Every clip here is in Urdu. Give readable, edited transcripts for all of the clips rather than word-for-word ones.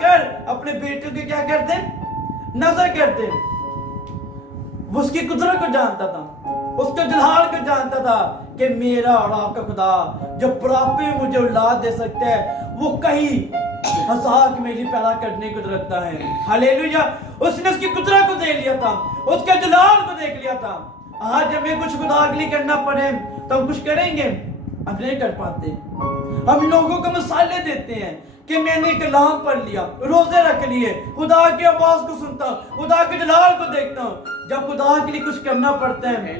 کر اپنے بیٹے کو کیا کرتے؟ نظر کرتے. وہ اس کی قدرت کو جانتا تھا, اس کے جلال کو جانتا تھا کہ میرا اور آپ کا خدا جو بڑھاپے میں مجھے اولاد دے سکتا ہے, وہ کہیں ہزار میری پیدا کرنے کی قدرت رکھتا ہے. ہاللیلویا. اس نے اس کی قدرت کو دیکھ لیا تھا, اس کے جلال کو دیکھ لیا تھا. آج ہمیں کچھ خدا کے لیے کرنا پڑے تو ہم کچھ کریں گے, ہم نہیں کر پاتے. ہم لوگوں کو مثالیں دیتے ہیں کہ میں نے کلام پڑھ لیا, روزے رکھ لیے, خدا کی آواز کو سنتا ہوں, خدا کے جلال کو دیکھتا ہوں. جب خدا کے لیے کچھ کرنا پڑتا ہے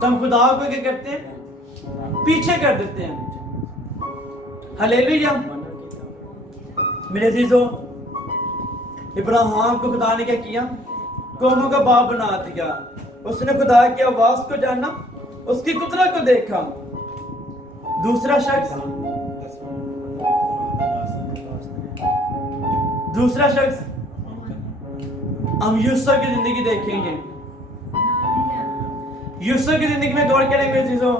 تو ہم خدا کو کیا کرتے ہیں؟ پیچھے کر دیتے ہیں. ہاللیلویا. میرے عزیزو, ابراہیم کو خدا نے کیا کیا؟ قوموں کا باپ بنا دیا. اس نے خدا کی آواز کو جانا, اس کی قدرت کو دیکھا. دوسرا شخص ہم یوسف کی زندگی دیکھیں گے. یوسف کی زندگی میں غور کریں گے عزیزو.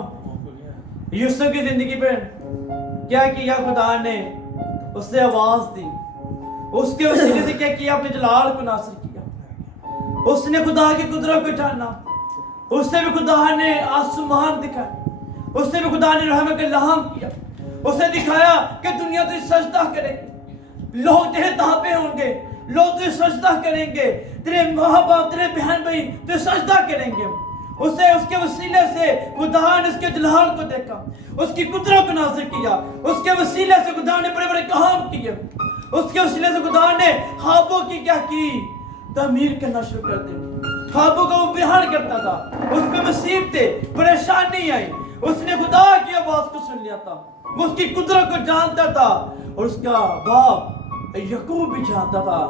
یوسف کی زندگی پر کیا کیا خدا نے؟ اس سے آواز دی, اس کے وسیلے سے کیا کیا؟ اپنے جلال کو ناصر کیا. اس نے خدا کی قدرت کو جانا, اس سے بھی خدا نے آسمان دکھایا, اس سے بھی خدا نے رحمت کا الہام کیا. اسے دکھایا کہ دنیا تجھے سجدہ کرے گی, لوگ تیرے تابع ہوں گے, لوگ تجھے سجدہ کریں گے, تیرے ماں باپ, تیرے بہن بھائی تجھے سجدہ کریں گے. اسے اس کے وسیلے سے خدا نے اس کے جلال کو دیکھا, اس کی قدرت کو ناظر کیا. اس کے وسیلے سے خدا نے بڑے بڑے کام کیے. اس کے وسیلے سے خدا نے خوابوں کی کیا کی؟ تعمیر کرنا شروع کر دی. خوابوں کا وہ بیان کرتا تھا, اس پہ مصیبتیں, پریشانی آئی, اس نے خدا کی آواز کو سن لیا تھا. وہ اس کی قدرت کو جانتا تھا, اور اس کا باپ یعقوب بھی جانتا تھا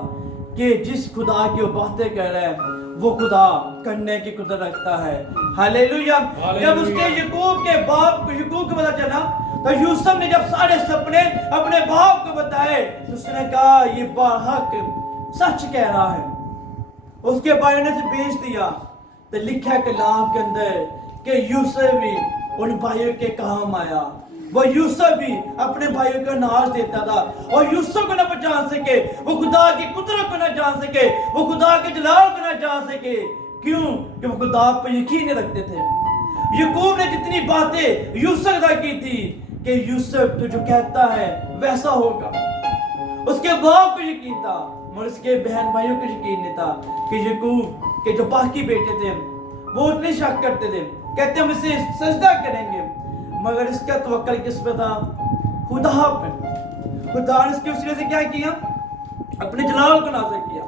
کہ جس خدا کی وہ باتیں کہہ رہے ہیں وہ خدا کرنے کی قدرت رکھتا ہے. ہاللیلویا. جب اس کے یعقوب کے باپ کو یعقوب کو پتا چلا تو یوسف نے جب سارے سپنے اپنے باپ کو بتائے تو اس نے کہا یہ برحق سچ کہہ رہا ہے. اس کے بھائی نے اسے بیچ دیا. تو لکھا کلام کے اندر کہ یوسف بھی ان بھائیوں کے کام آیا. وہ یوسف بھی اپنے بھائیوں کو ناز دیتا تھا, اور یوسف کو نہ پہچان سکے, وہ خدا کی قدرت کو نہ جان سکے, وہ خدا کے جلال کو نہ جان سکے. کیوں؟ کہ وہ خدا پر یقین نہیں رکھتے تھے. یعقوب نے جتنی باتیں یوسف کا کی تھی کہ یوسف تو جو کہتا ہے ویسا ہوگا, اس کے باپ کو یقین تھا, اور اس کے بہن بھائیوں کو یقین نہیں تھا کہ یعقوب کے جو باقی بیٹے تھے وہ اتنے شک کرتے تھے, کہتے ہم اسے سجدہ کریں گے. مگر اس کا توکل کس پہ تھا؟ خدا پہ. خدا نے اس کے وسیلے سے کیا کیا؟ اپنے جلال کو نازل کیا,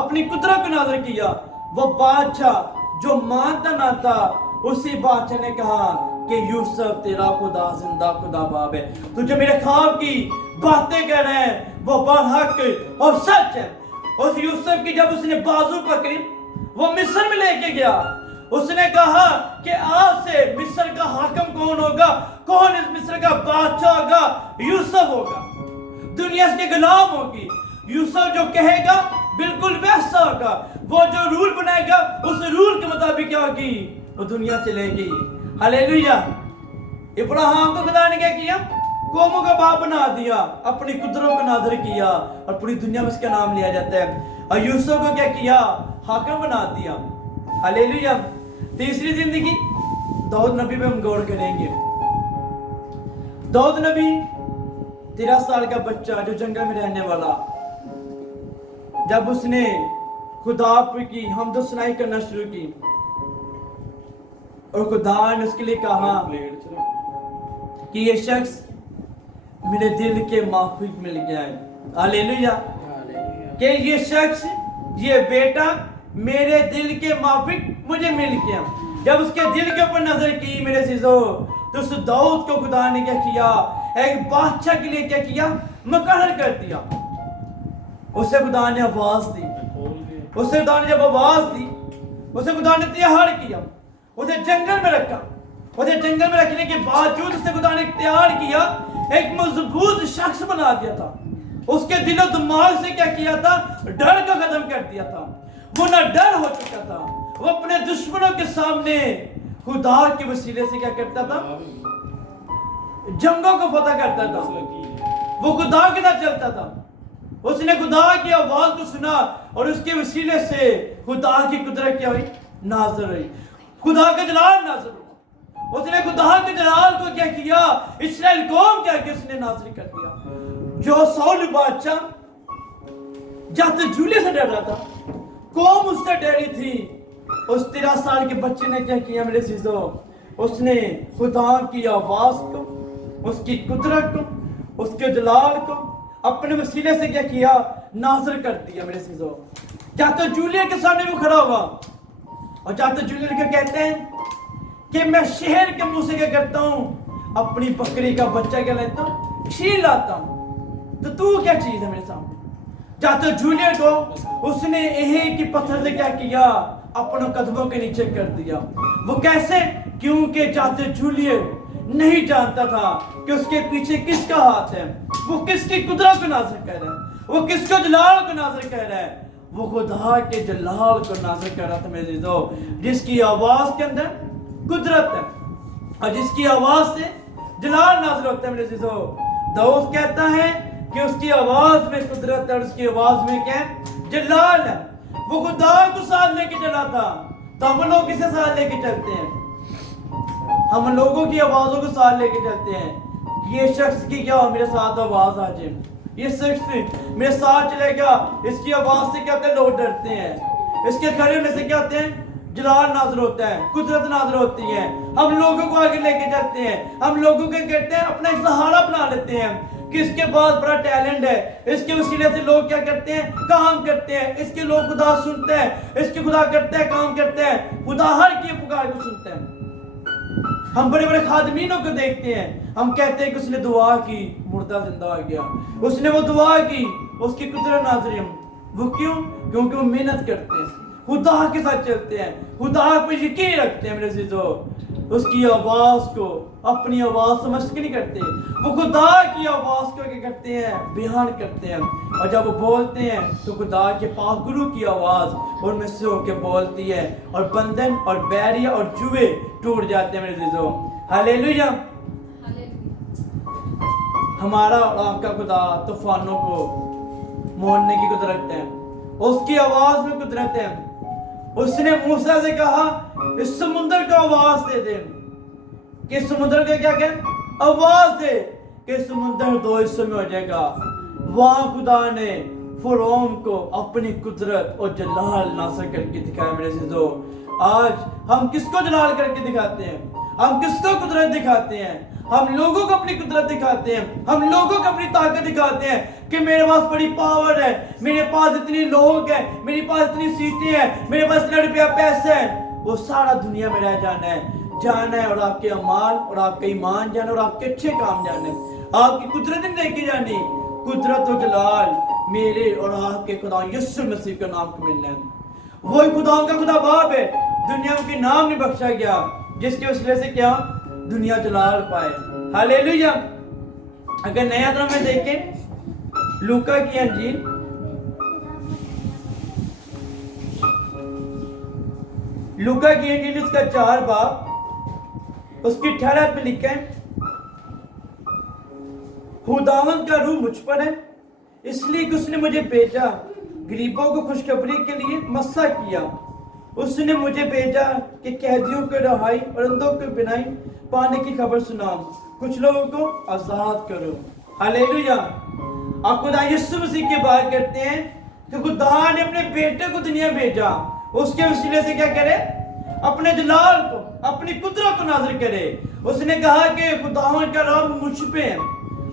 اپنی قدرت کو نازل کیا. وہ بادشاہ جو مانتا نہ تھا, اسی بادشاہ نے کہا کہ یوسف تیرا خدا زندہ خدا باب ہے, تو جو میرے خواب کی باتیں کہہ رہے ہیں وہ برحق اور سچ ہے. اور یوسف کی جب اس نے بازو پکڑی, وہ مصر میں لے کے گیا. اس نے کہا کہ آج سے مصر کا حاکم کون ہوگا, کون اس مصر کا بادشاہ ہوگا؟ یوسف ہوگا. دنیا اس کے غلام ہوگی. یوسف جو کہے گا بالکل ویسا ہوگا. وہ جو رول بنائے گا اس رول کے مطابق کیا ہوگی؟ وہ دنیا چلے گی. ہاللیلویا. ابراہیم کو خدا نے کیا کیا؟ قوموں کا باپ بنا دیا, اپنی قدرت کو ناظر کیا, اور پوری دنیا میں اس کا نام لیا جاتا ہے. اور یوسف کو کیا کیا؟ حاکم بنا دیا. ہاللیلویا. تیسری زندگی داؤد نبی پہ ہم غور کریں گے. داؤد نبی 13 سال کا بچہ جو جنگل میں رہنے والا, جب اس نے خدا پر کی حمد و ثنائی کرنا شروع کی, اور خدا نے اس کے لیے کہا کہ یہ شخص میرے دل کے موافق مل گیا ہے. ہاللیلویا. کہ یہ شخص, یہ بیٹا میرے دل کے موافق مجھے مل گیا. جب اس کے دل کے اوپر نظر کی میرے عزیزو, تو اس داؤد کو خدا نے کیا کیا؟ ایک بادشاہ کے لیے کیا کیا؟ مقرر کر دیا. اسے خدا نے آواز دی. اسے خدا نے جب آواز دی, اسے خدا نے تیار کیا, اسے جنگل میں رکھا. اسے جنگل میں رکھنے کے باوجود اسے خدا نے تیار کیا, ایک مضبوط شخص بنا دیا تھا. اس کے دل و دماغ سے کیا کیا تھا؟ ڈر کا ختم کر دیا تھا. وہ نہ ڈر ہو چکا تھا, وہ اپنے دشمنوں کے سامنے خدا کے وسیلے سے کیا کرتا تھا؟ جنگوں کو فتح کرتا تھا. وہ خدا کے ساتھ چلتا تھا. اس نے خدا کی آواز کو سنا اور اس کے وسیلے سے خدا کی قدرت کیا ہوئی؟ نازل ہوئی، خدا کا جلال نازل ہوا۔ اس نے خدا کے جلال کو کیا کیا؟ اسرائیل قوم کیا کہ اس نے نازل کر دیا۔ جو سول بادشاہ جاتے جولے سے ڈر رہا تھا، قوم اس سے ڈری تھی، اس 13 سال کے بچے نے کیا کیا میرے عزیزو؟ اس نے خدا کی آواز کو، اس کی قدرت کو، اس کے جلال کو اپنے وسیلے سے کیا کیا؟ نازل کر دیا میرے عزیزو۔ جاتے جولے کے سامنے وہ کھڑا ہوا اور جاتے جولے کو کہتے ہیں کہ میں شہر کے منہ سے کیا کرتا ہوں؟ اپنی بکری کا بچہ کیا لیتا ہوں؟ چھین لاتا ہوں، تو کیا چیز ہے میرے سامنے؟ جاتے جولے کو اس نے ایک ہی پتھر سے کیا کیا؟ اپنے قدموں کے نیچے کر دیا۔ وہ کیسے؟ کیونکہ جاتے جولے نہیں جانتا تھا کہ اس کے پیچھے کس کا ہاتھ ہے، وہ کس کی قدرت کو نازل کر رہا ہے، وہ کس کو جلال کو نازل کر رہا ہے۔ وہ خدا کے جلال کو نازل کر رہا تھا میرے عزیزو، جس کی آواز کے اندر قدرت ہے اور جس کی آواز سے جلال نازل ہوتا ہے میرے عزیزو۔ داؤد کہتا ہے کہ اس کی آواز میں قدرت ہے اور اس کی آواز میں کیا ہے؟ جلال ہے۔ وہ خدا کو ساتھ لے کے چلا تھا، تو ہم لوگ کسے ساتھ لے کے چلتے ہیں؟ ہم لوگوں کی آوازوں کو ساتھ لے کے چلتے ہیں۔ یہ شخص کی کیا ہو میرے ساتھ آواز آ جائے، یہ شخص میرے ساتھ چلے گا، اس کی آواز سے کیا ہوتے ہیں؟ لوگ ڈرتے ہیں۔ اس کے کھڑے ہونے سے کیا ہوتے ہیں؟ جلال نازل ہوتا ہے، قدرت نازل ہوتی ہے۔ ہم لوگوں کو آگے لے کے جاتے ہیں، ہم لوگوں کے کہتے ہیں اپنا ایک سہارا بنا لیتے ہیں کہ اس کے پاس بڑا ٹیلنٹ ہے، اس کے وسیلے سے لوگ کیا کرتے ہیں؟ کام کرتے ہیں، اس کے لوگ خدا سنتے ہیں، اس کے خدا کرتے ہیں، کام کرتے ہیں، خدا ہر کی پکار کو سنتے ہیں۔ ہم بڑے بڑے خادمینوں کو دیکھتے ہیں، ہم کہتے ہیں کہ اس نے دعا کی، مردہ زندہ آ گیا، اس نے وہ دعا کی، اس کی قدرت نازل ہوئی۔ وہ کیوں؟ کیونکہ وہ محنت کرتے ہیں، خدا کے ساتھ چلتے ہیں، خدا پر یقین رکھتے ہیں میرے عزیزو۔ اس کی آواز کو اپنی آواز سمجھ کے نہیں کرتے، وہ خدا کی آواز کو کیا کرتے ہیں؟ بیان کرتے ہیں، اور جب وہ بولتے ہیں تو خدا کے پاک گرو کی آواز ان میں سے ہو کے بولتی ہے، اور بندھن اور بیریاں اور جوئے ٹوٹ جاتے ہیں میرے عزیزو۔ ہاللیلویہ۔ ہمارا اور آپ کا خدا طوفانوں کو مولنے کی قدرت ہے، اس کی آواز میں قدرت ہے۔ اس نے موسیٰ سے کہا اس سمندر کو آواز دے دے، کہ سمندر کا کیا کہ آواز دے کہ سمندر دو حصوں میں ہو جائے گا۔ وہاں خدا نے فرعون کو اپنی قدرت اور جلال نازل کر کے دکھایا میرے عزیزو۔ آج ہم کس کو جلال کر کے دکھاتے ہیں؟ ہم کس کو قدرت دکھاتے ہیں؟ ہم لوگوں کو اپنی قدرت دکھاتے ہیں، ہم لوگوں کو اپنی طاقت دکھاتے ہیں کہ میرے پاس بڑی پاور ہے، میرے پاس اتنی لوگ ہیں، میرے پاس اتنی سیٹیں ہیں، میرے پاس اتنا روپیہ پیسے ہیں۔ وہ سارا دنیا میں رہ جانا ہے اور آپ کے اعمال اور آپ کا ایمان جانا اور آپ کے اچھے کام جانے، آپ کی قدرت نہیں دیکھی جانی۔ قدرت و جلال میرے اور آپ کے خدا یسوع مسیح کا نام کو ملنا ہے۔ وہی خدا کا خدا باپ ہے، دنیا کو نام نہیں بخشا گیا، جس کے وسیلے سے کیا دنیا جلال پائے۔ ہاللیلویہ۔ اگر نیا دن میں دیکھیں لوکا کی انجیل اس کا 4 باب اس کی 18 میں لکھا ہے، خداوند کا روح مجھ پر ہے اس لیے کہ اس نے مجھے بھیجا غریبوں کو خوشخبری کے لیے مسا کیا، اس نے مجھے بھیجا کہ قیدیوں کو رہائی اور اندھوں کو بینائی پانے کی خبر سناؤں، کچھ لوگوں کو آزاد کرو۔ ہاللیلویہ۔ آپ خدا یسوع مسیح کی بات کرتے ہیں کہ خدا نے اپنے بیٹے کو دنیا بھیجا، اس کے وسیلے سے کیا کرے؟ اپنے جلال کو، اپنی قدرت کو نازل کرے۔ اس نے کہا کہ خداوند کا روح مجھ پہ ہے،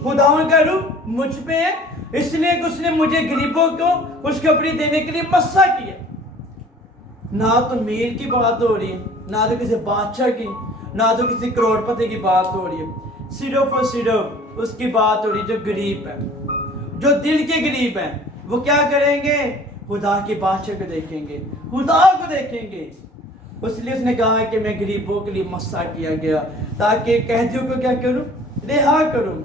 خداوند کا روح مجھ پہ ہے اس لیے کہ اس نے مجھے غریبوں کو خوشخبری دینے کے لیے مسا کیا۔ نہ تو میر کی بات ہو رہی ہے، نہ تو کسی بادشاہ کی، نہ تو کسی کروڑ پتی کی بات ہو رہی ہے، صرف اور صرف اس کی بات ہو رہی ہے جو غریب ہے، جو دل کے غریب ہیں۔ وہ کیا کریں گے؟ خدا کے بادشاہ کو دیکھیں گے، خدا کو دیکھیں گے۔ اس لیے اس نے کہا کہ میں غریبوں کے لیے مسا کیا گیا تاکہ قیدیوں کو کیا کروں؟ رہا کروں،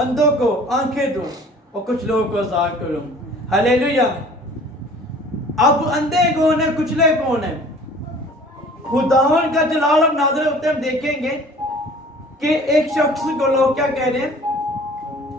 اندھوں کو آنکھیں دوں اور کچھ لوگوں کو آزاد کروں۔ ہاللیلویہ۔ اب اندھے کون ہیں، کچلے کون ہیں؟ خداوند کا جلال اب نازل ہوتے ہم دیکھیں گے کہ ایک شخص کو لوگ کیا کہہ رہے ہیں؟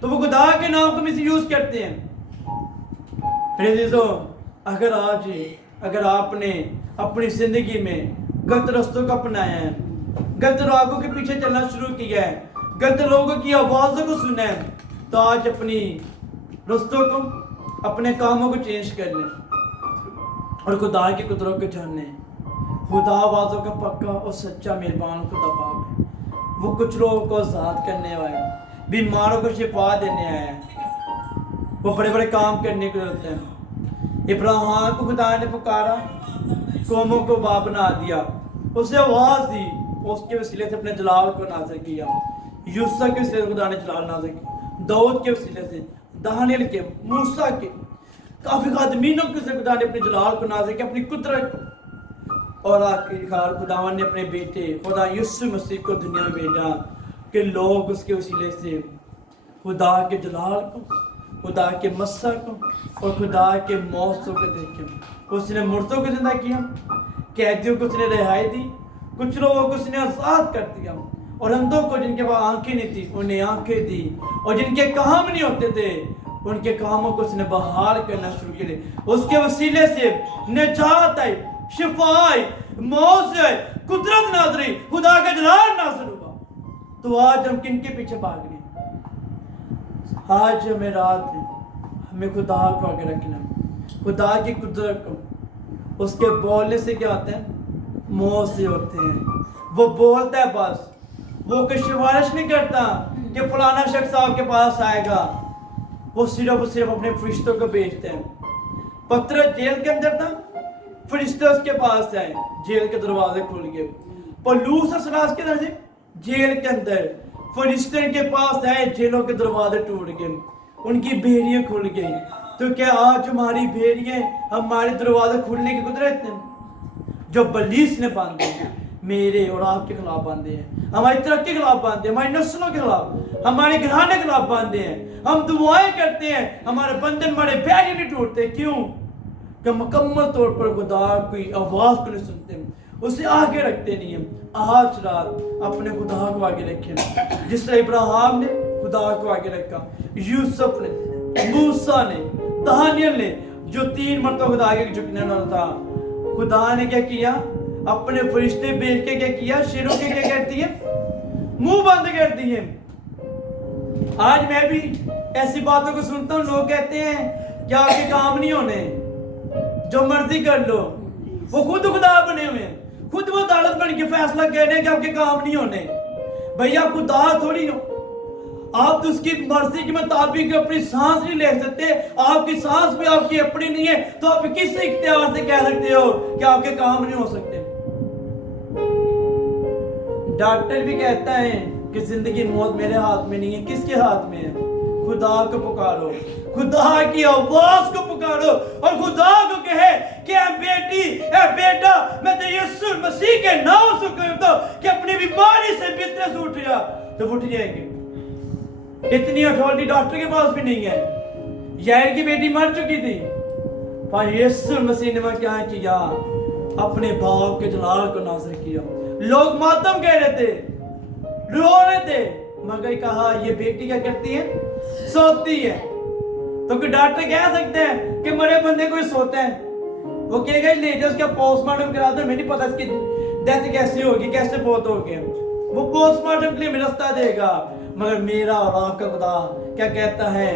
تو وہ خدا کے نام کو مس یوز کرتے ہیں۔ میرے عزیزو، اگر آپ نے اپنی زندگی میں غلط رستوں کو اپنایا ہے، غلط راہوں کے پیچھے چلنا شروع کیا ہے، غلط لوگوں کی آوازوں کو سنا ہے، تو آج اپنی رستوں کو، اپنے کاموں کو چینج کر لیں اور خدا کی قدرت کو جانیں۔ خدا آوازوں کا پکا اور سچا مہربان خدا باپ ہے۔ وہ کچھ لوگوں کو آزاد کرنے والا ہے، بیماروں کو شفا دینے آیا ہے، وہ بڑے بڑے کام کرنے کو ہوتے ہیں۔ ابراہیم کو خدا نے پکارا، قوموں کو باپ بنا دیا، اسے آواز دی، اس کے وسیلے سے اپنے جلال کو نازل کیا۔ یوسف کے وسیلے سے خدا نے جلال نازل کیا، داؤد کے وسیلے سے، دانیل کے، موسیٰ کے، کافی خادمینوں کے وسیلے خدا نے اپنے جلال کو نازل کیا، اپنی قدرت کو۔ اور آخر خداوند نے اپنے بیٹے خدا یسوع مسیح کو دنیا میں بھیجا کہ لوگ اس کے وسیلے سے خدا کے جلال کو، خدا کے مسح کو اور خدا کے موضوع کو دیکھیں۔ اس نے مردوں کو زندہ کیا، قیدیوں کو اس نے رہائی دی، کچھ لوگوں کو اس نے آزاد کر دیا، اور اندھوں کو جن کے پاس آنکھیں نہیں تھی انہیں آنکھیں دی، اور جن کے کام نہیں ہوتے تھے ان کے کاموں کو اس نے بحال کرنا شروع کیا۔ اس کے وسیلے سے نجات آئی، شفا آئی، موت آئی، قدرت نازل ہوئی، خدا کا جلال نازل ہوا۔ تو آج ہم کن کے پیچھے بھاگ رہے ہیں؟ آج ہمیں رات ہے، ہمیں خدا کو آگے رکھنا، خدا کی قدرت کو۔ اس کے بولنے سے کیا ہوتا ہے؟ موت سے ہوتے ہیں۔ وہ بولتا ہے بس، وہ کوئی سفارش نہیں کرتا کہ فلانا شخص آپ کے پاس آئے گا، وہ صرف اپنے فرشتوں کو بھیجتے ہیں۔ پترس جیل کے اندر تھا، فرشتے اس کے پاس آئے، جیل کے دروازے کھل گئے۔ پولوس اور سلاس کے اندر جیل کے اندر فرشتے کے پاس آئے، جیلوں کے دروازے ٹوٹ گئے، ان کی بھیڑیاں کھل گئی۔ تو کیا آج ہماری بھیڑیاں، ہمارے دروازے کھلنے کی قدرت ہے؟ جو ابلیس نے باندھے ہیں، میرے اور آپ کے خلاف باندھے ہیں، ہماری ترقی کے خلاف باندھے ہیں، ہماری نسلوں کے خلاف، ہمارے گھرانے کے خلاف باندھے ہیں۔ ہم دعائیں کرتے ہیں، ہمارے بندن ہمارے بیڑے نہیں ٹوٹتے، کیوں؟ کہ مکمل طور پر خدا کی آواز کو نہیں سنتے، اسے آگے رکھتے نہیں ہیں۔ آج رات اپنے خدا کو آگے رکھیں، جس طرح ابراہیم نے خدا کو آگے رکھا، یوسف نے، موسیٰ نے، دانیل نے، جو 3 مرتبہ خدا آگے جھکنے والا تھا، خدا نے کیا کیا؟ اپنے فرشتے بھیج کے کیا کیا؟ شیروں کے کیا کرتی ہے؟ منہ بند کر دیے۔ آج میں بھی ایسی باتوں کو سنتا ہوں، لوگ کہتے ہیں کہ آپ کے کام نہیں ہونے، جو مرضی کر لو۔ وہ خود خدا بنے ہوئے ہیں، خود وہ عدالت بن کے فیصلہ کہہ رہے ہیں کہ آپ کے کام نہیں ہونے۔ بھیا خدا تھوڑی ہو، آپ تو اس کی مرضی کے مطابق اپنی سانس نہیں لے سکتے، آپ کی سانس بھی آپ کی اپنی نہیں ہے، تو آپ کس اختیار سے کہہ سکتے ہو کہ آپ کے کام نہیں ہو سکتے؟ ڈاکٹر بھی کہتا ہے کہ زندگی موت میرے ہاتھ میں نہیں ہے، کس کے ہاتھ میں ہے؟ خدا کو پکارو، خدا کی آواز کو پکارو، اور خدا کو کہے کہ اے بیٹی، اے بیٹا، میں تو یسوع مسیح کے نام سے کہتا ہوں کہ اپنی بیماری سے بستر سے اٹھ جا، تو اٹھ جائے گی۔ اتنی اتھارٹی ڈاکٹر کے پاس بھی نہیں ہے۔ یائر کی بیٹی مر چکی تھی، پر یسوع مسیح نے کیا کیا؟ اپنے باپ کے جلال کو نازل کیا۔ لوگ ماتم کہہ رہے تھے، رو رہے تھے، مگر کہا یہ بیٹی کیا کرتی ہے؟ سوتی ہے۔ تو کوئی ڈاکٹر کہہ سکتے ہیں کہ مرے بندے کو سوتا ہے؟ وہ کہے گا لے جا اس کا پوسٹ مارٹم کرا دو، میں نہیں پتا اس کی ڈیتھ کیسے ہوگی، کیسے فوت ہوگی، وہ پوسٹ مارٹم کے لیے میں راستہ دے گا۔ مگر میرا اور آپ کا خدا کیا کہتا ہے؟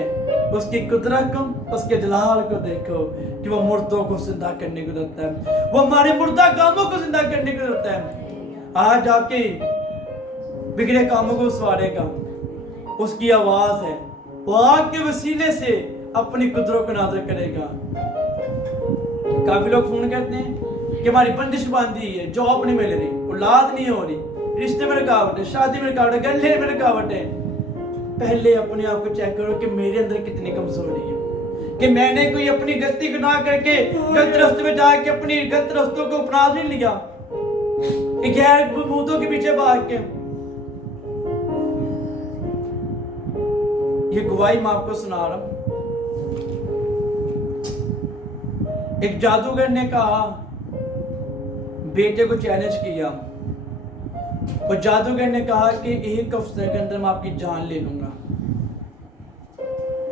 اس کی قدرت کو، اس کے جلال کو دیکھو کہ وہ مردوں کو زندہ کرنے کو دیتا ہے، وہ ہمارے مردہ کاموں کو زندہ کرنے کو دیتا ہے۔ آج آپ کے بگڑے کاموں کو سوارے گا، اس کی آواز ہے، وہ آگ کے وسیلے سے اپنی قدرت کو نازل کرے گا۔ کافی لوگ فون کرتے ہیں کہ ہماری بندش باندھی ہے، جاب نہیں مل رہی، اولاد نہیں ہو رہی، رشتے میں رکاوٹ ہے، شادی میں رکاوٹ ہے، گلے میں رکاوٹ ہے۔ پہلے اپنے آپ کو چیک کرو کہ میرے اندر کتنی کمزوری ہے، کہ میں نے کوئی اپنی غلطی گناہ کر کے غلط راستے میں جا کے اپنی غلط راستوں کو اپنا نہیں لیا، کہ غیر بتوں کے پیچھے بھاگ کے۔ یہ گواہی میں آپ کو سنا رہا ہوں۔ ایک جادوگر نے کہا، بیٹے کو چیلنج کیا، اور جادوگر نے کہا کہ 1 ہفتے کے اندر میں آپ کی جان لے لوں گا۔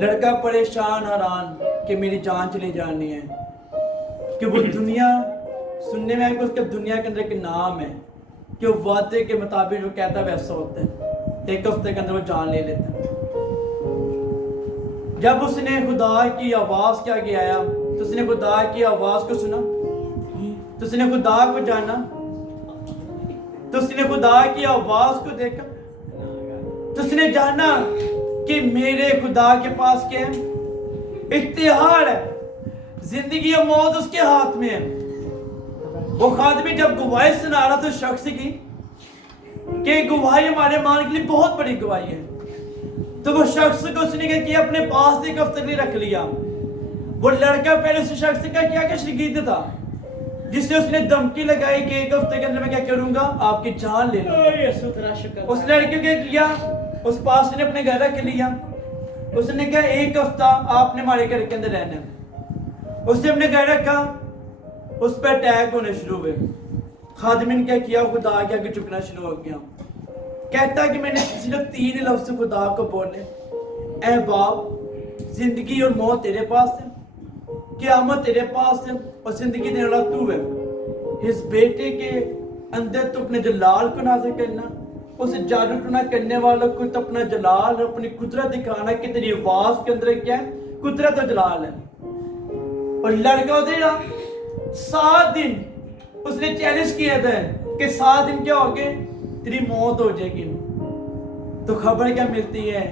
لڑکا پریشان حیران کہ میری جان چلی جانی ہے، کہ وہ دنیا سننے میں آئے کہ اس کا دنیا کے اندر ایک نام ہے کہ وہ وعدے کے مطابق جو کہتا ہے ویسا ہوتا ہے، ایک ہفتے کے اندر وہ جان لے لیتا ہے۔ جب اس نے خدا کی آواز کے آگے آیا تو اس نے خدا کی آواز کو سنا، تو اس نے خدا کو جانا، تو اس نے خدا کی آواز کو دیکھا، تو اس نے جانا کہ میرے خدا کے پاس کیا ہے؟ اختیار ہے، زندگی اور موت اس کے ہاتھ میں ہے۔ وہ خادمی جب گواہی سنا رہا تو شخص کی کہ گواہی ہمارے مان کے لیے بہت بڑی گواہی ہے، تو وہ شخص کو اس نے کیا اپنے پاس ایک ہفتے لیے رکھ لیا۔ وہ لڑکا پہلے اس شخص کا کیا کہ شگید تھا، جس سے اس نے دھمکی لگائی کہ ایک ہفتے کے اندر میں کیا کروں گا، آپ کی جان لے لوں گا۔ اس لڑکے کو کیا اس پاس نے اپنے گھر رکھ لیا، اس نے کہا ایک ہفتہ آپ نے ہمارے گھر کے اندر رہنا ہے۔ اس نے اپنے گھر رکھا، اس پر اٹیک ہونے شروع ہوئے۔ خادم نے کیا کیا، خدا کے آگے چکنا شروع ہو گیا، کہتا کہ میں نے صرف 3 لفظ خدا کو بولے، اے باپ زندگی اور موت تیرے پاس ہے، قیامت تیرے پاس ہے اور زندگی دینے والا تو ہے۔ اس بیٹے کے اندر تو اپنے جلال کو نازل کرنا، اسے جادو ٹونا کرنے والوں کو تو اپنا جلال اور اپنی قدرت دکھانا کہ تیری آواز کے اندر کیا ہے، قدرت اور جلال ہے۔ اور لڑکا دے رہا 7 دن اس نے چیلنج کیا تھا کہ 7 دن کیا ہوگے، تیری موت ہو جائے گی۔ تو خبر کیا ملتی ہے،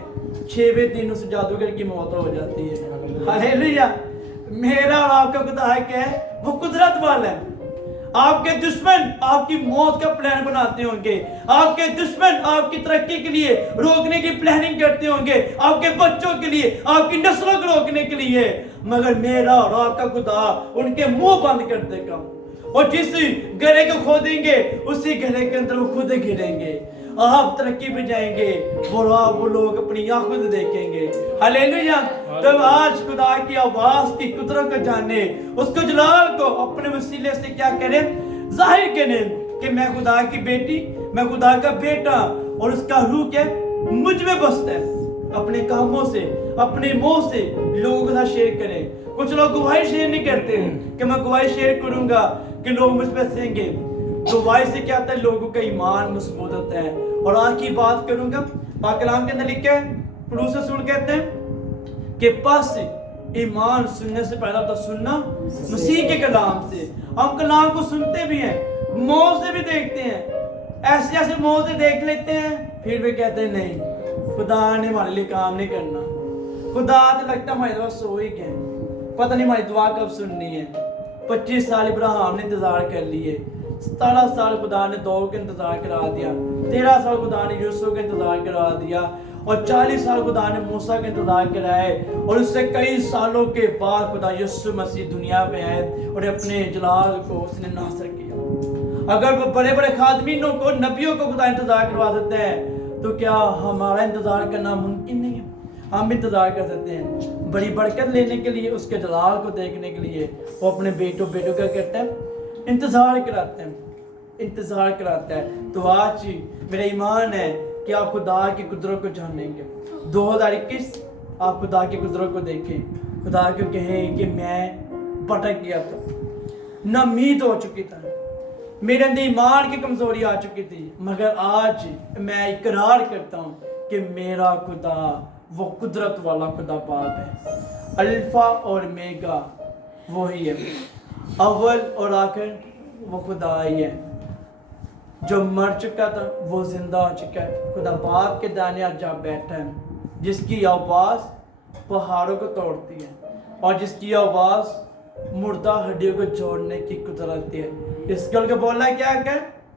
6ویں دن اس جادوگر کی موت ہو جاتی ہے۔ ہاللیلویا۔ میرا اور آپ کا خدا ہے کیا ہے، وہ قدرت والا ہے۔ آپ کے دشمن آپ کی موت کا پلان بناتے ہوں گے، آپ کے دشمن آپ کی ترقی کے لیے روکنے کی پلاننگ کرتے ہوں گے، آپ کے بچوں کے لیے، آپ کی نسلوں کو روکنے کے لیے، مگر میرا اور آپ کا خدا ان کے منہ بند کر دے گا، اور جس گھڑے کو کھودیں گے اسی گھڑے کے اندر وہ خود گریں گے۔ آپ ترقی پہ جائیں گے، وہ لوگ اپنی آنکھوں سے دیکھیں گے۔ ہاللیلویا۔ تو آج خدا کی آواز کی قدرت کو جانے، اس کو جلال کو اپنے وسیلے سے کیا کریں، ظاہر کریں کہ میں خدا کی بیٹی، میں خدا کا بیٹا، اور اس کا روح کیا مجھ میں بستا ہے۔ اپنے کاموں سے، اپنے منہ سے لوگوں کے ساتھ شیئر کریں۔ کچھ لوگ گواہی شیئر نہیں کرتے ہیں کہ میں گواہی شیئر کروں گا کہ لوگ مجھ پہ ہنسیں گے۔ گواہی سے کیا ہوتا ہے، لوگوں کا ایمان مضبوط ہوتا ہے۔ اور آج کی بات کروں گا، پاک کلام کے اندر لکھا ہے، پولس رسول کہتے ہیں کہ پس ایمان سننے سے پہلا تو سننا مسیح کے کلام سے۔ ہم کلام کو سنتے بھی ہیں، منہ سے بھی دیکھتے ہیں، ایسے ایسے منہ سے دیکھ لیتے ہیں، پھر بھی کہتے ہیں نہیں، خدا نے ہمارے لیے کام نہیں کرنا۔ خدا تو لگتا ہمارے دعا سو ہی گئے، پتہ نہیں ہماری دعا کب سننی ہے۔ 25 سال ابراہیم نے انتظار کر لیے، 17 سال خدا نے 2 کا انتظار کرا دیا، 13 سال خدا نے یوسف کا انتظار کرا دیا، اور 40 سال خدا نے موسیٰ کا انتظار کرائے، اور اس سے کئی سالوں کے بعد خدا یسوع مسیح دنیا میں آئے اور اپنے جلال کو اس نے ناصر کیا۔ اگر وہ بڑے بڑے خادمینوں کو، نبیوں کو خدا انتظار کروا دیتے ہیں تو کیا ہمارا انتظار کرنا ممکن نہیں ہے؟ ہم انتظار کر سکتے ہیں۔ بڑی برکت لینے کے لیے، اس کے جلال کو دیکھنے کے لیے وہ اپنے بیٹوں کا کرتے ہیں، انتظار کراتے ہیں، انتظار کراتا ہے۔ تو آج میرا ایمان ہے کہ آپ خدا کی قدرت کو جانیں گے۔ 2021 آپ خدا کی قدرت کو دیکھیں، خدا کو کہیں کہ میں بھٹک گیا تھا، نامید ہو چکی تھا، میرے اندر ایمان کی کمزوری آ چکی تھی، مگر آج میں اقرار کرتا ہوں کہ میرا خدا وہ قدرت والا خدا پاک ہے، الفا اور میگا وہی ہے، اول اور آخر وہ خدا ہی ہے۔ جو مر چکا تھا وہ زندہ ہو چکا ہے، خدا باپ کے دانے آج جا بیٹھا ہے، جس کی آواز پہاڑوں کو توڑتی ہے اور جس کی آواز مردہ ہڈیوں کو جوڑنے کی قدرت ہے۔ اس گل کو بولا کیا کہ